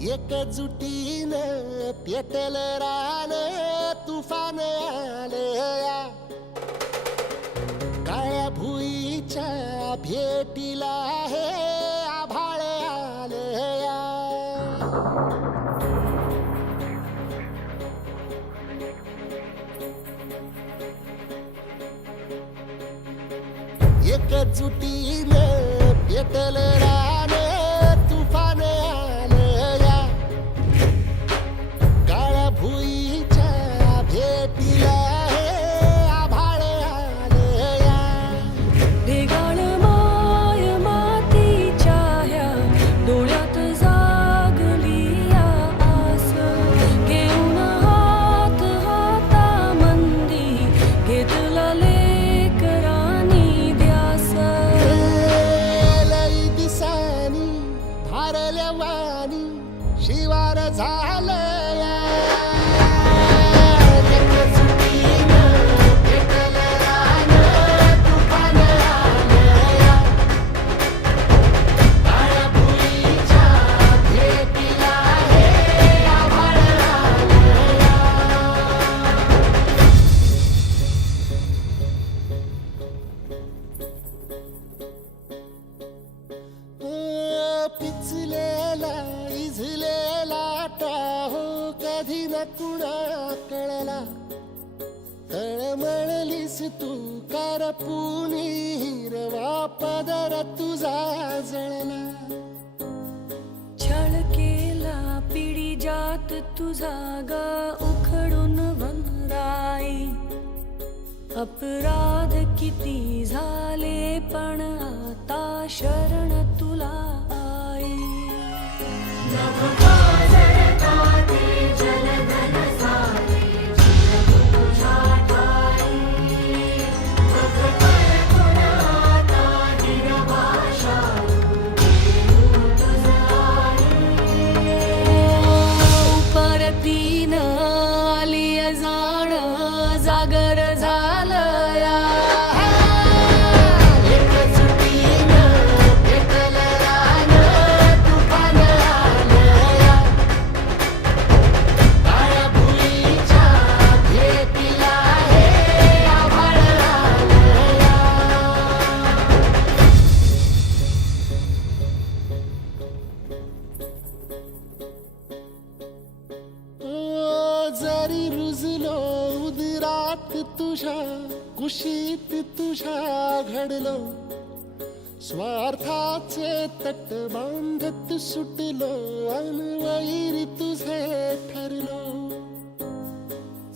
एकजुटीनं पेटल रान तुफान आलया काळ्या भुईच्या भेटीला हे आभाळ आलया एकजुटीनं पेटल रान तुफान आलया काळ्या भुईच्या भेटीला हे आभाळ आलया ढेगाळ माय मातीच्या ह्या डोळ्यात जागली या आस घेऊन हात हातामंदी घेतला लेकरांनी ध्यास लई दिसानी भारल्या वाणी शिवार झालया एकजुटीनं पेटल रान तुफान आलया काळ्या भुईच्या भेटीला हे आभाळ आलया पिचलेला इझलेला टाहो कधी न कुणा कळला तळमळलीस तू करपुनी हिरवा पदर तुझा जळला छळ केला पिढी जात तुझा ग उखडून वनराई अपराध किती झाले पण आता शरण तुला आई परतीन आली जाण जागर झालया एकजुटीनं पेटल रान तुफान आलया काळ्या भुईच्या भेटीला हे आभाळ आलया जरी रुजलो उदरात तुझ्या कुशीत तुझ्या घडलो स्वार्थाचे तट बांधत सुटलो अनवैरी तुझे ठरलो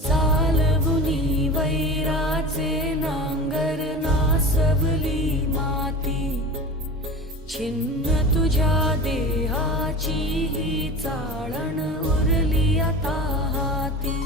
चालवुनी वैराचे नांगर नासवली माती छिन्न तुझ्या देहाची ही चाळण उरली आता हाती